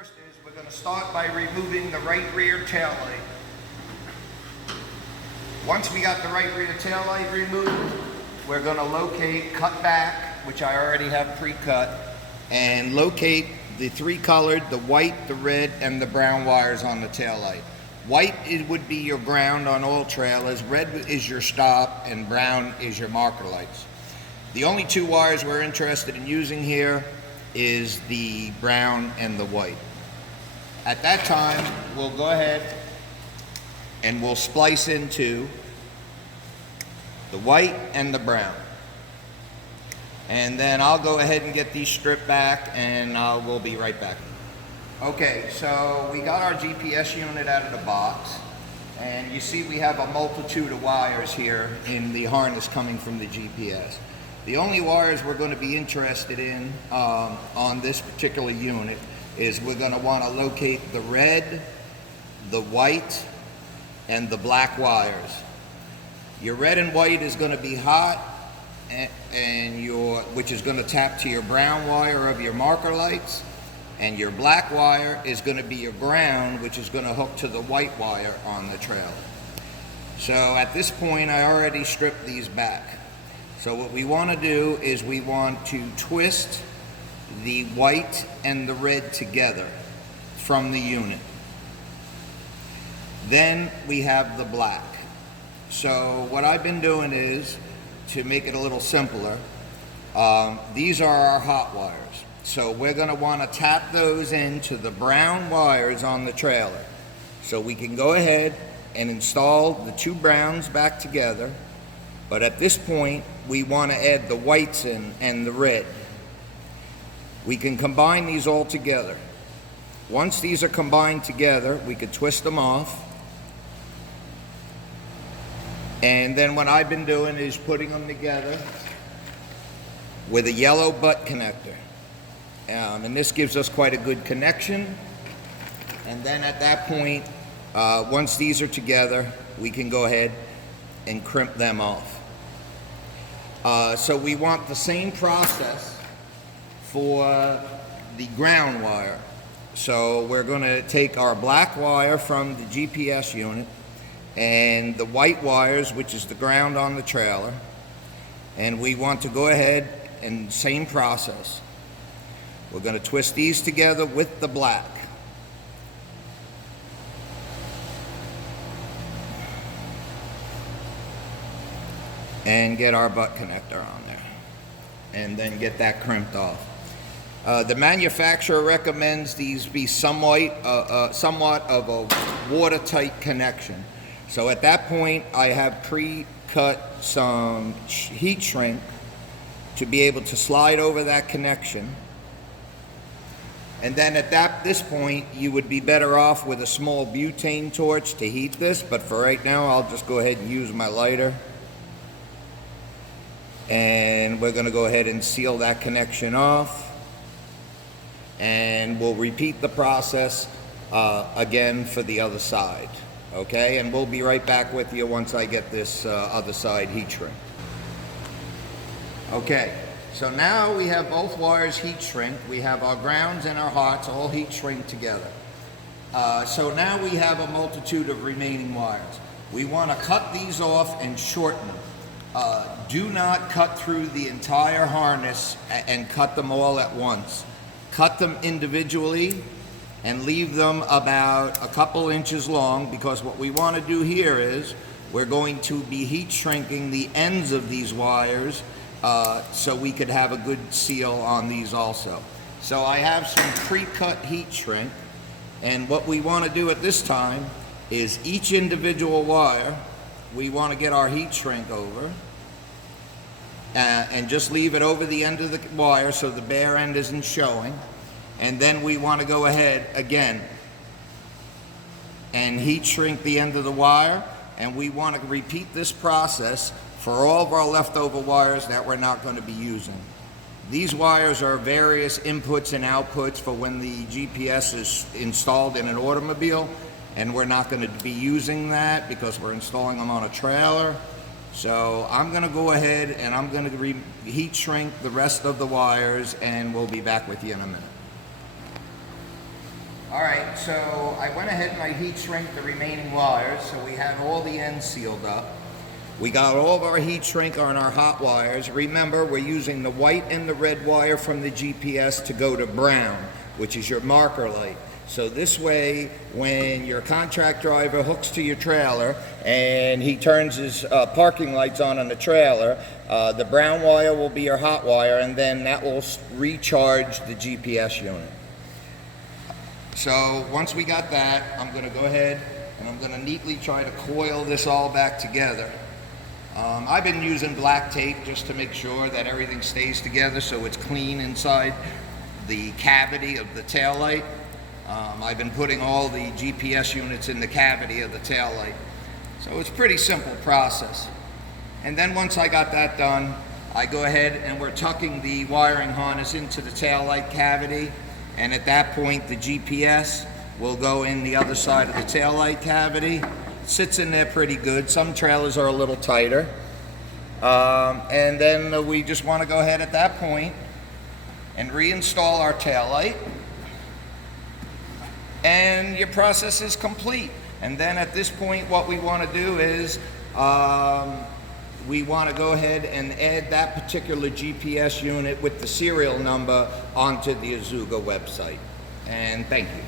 first is we're going to start by removing the right rear tail light. Once we got the right rear tail light removed, we're going to locate, cut back, which I already have pre-cut, and locate the three colored, the white, the red, and the brown wires on the tail light. White would be your ground on all trailers, red is your stop, and brown is your marker lights. The only two wires we're interested in using here is the brown and the white. At that time, we'll go ahead and we'll splice into the white and the brown. And then I'll go ahead and get these stripped back, and we'll be right back. Okay, so we got our GPS unit out of the box, and you see we have a multitude of wires here in the harness coming from the GPS. The only wires we're going to be interested in on this particular unit is we're going to want to locate the red, the white, and the black wires. Your red and white is going to be hot, which is going to tap to your brown wire of your marker lights, and your black wire is going to be your ground, which is going to hook to the white wire on the trailer. So at this point, I already stripped these back. So what we want to do is we want to twist the white and the red together from the unit. Then we have the black. So what I've been doing is, to make it a little simpler, these are our hot wires. So we're going to want to tap those into the brown wires on the trailer. So we can go ahead and install the two browns back together. But at this point, we want to add the whites in and the red. We can combine these all together. Once these are combined together, we could twist them off. And then what I've been doing is putting them together with a yellow butt connector. And this gives us quite a good connection. And then at that point, once these are together, we can go ahead and crimp them off. So we want the same process for the ground wire. So we're going to take our black wire from the GPS unit and the white wires, which is the ground on the trailer, and we want to go ahead and same process. We're going to twist these together with the black. And get our butt connector on there, and then get that crimped off. The manufacturer recommends these be somewhat of a watertight connection. So at that point, I have pre-cut some heat shrink to be able to slide over that connection. And then at this point, you would be better off with a small butane torch to heat this, but for right now, I'll just go ahead and use my lighter. And we're going to go ahead and seal that connection off. And we'll repeat the process again for the other side. Okay, and we'll be right back with you once I get this other side heat shrink. Okay, so now we have both wires heat shrink. We have our grounds and our hots all heat shrink together. So now we have a multitude of remaining wires. We want to cut these off and shorten them. Do not cut through the entire harness and cut them all at once. Cut them individually and leave them about a couple inches long, because what we want to do here is we're going to be heat shrinking the ends of these wires so we could have a good seal on these also. So I have some pre-cut heat shrink, and what we want to do at this time is each individual wire we want to get our heat shrink over and just leave it over the end of the wire so the bare end isn't showing. And then we want to go ahead again and heat shrink the end of the wire, and we want to repeat this process for all of our leftover wires that we're not going to be using. These wires are various inputs and outputs for when the GPS is installed in an automobile, and we're not going to be using that because we're installing them on a trailer. So I'm going to go ahead and I'm going to heat shrink the rest of the wires, and we'll be back with you in a minute. All right, so I went ahead and I heat shrink the remaining wires, so we have all the ends sealed up. We got all of our heat shrink on our hot wires. Remember, we're using the white and the red wire from the GPS to go to brown, which is your marker light. So this way, when your contract driver hooks to your trailer and he turns his parking lights on the trailer, the brown wire will be your hot wire, and then that will recharge the GPS unit. So once we got that, I'm going to go ahead and I'm going to neatly try to coil this all back together. I've been using black tape just to make sure that everything stays together so it's clean inside the cavity of the taillight. I've been putting all the GPS units in the cavity of the taillight. So it's a pretty simple process. And then once I got that done, I go ahead and we're tucking the wiring harness into the taillight cavity. And at that point, the GPS will go in the other side of the taillight cavity. It sits in there pretty good. Some trailers are a little tighter. And then we just want to go ahead at that point and reinstall our taillight. And your process is complete. And then at this point, what we want to do is we want to go ahead and add that particular GPS unit with the serial number onto the Azuga website. And thank you.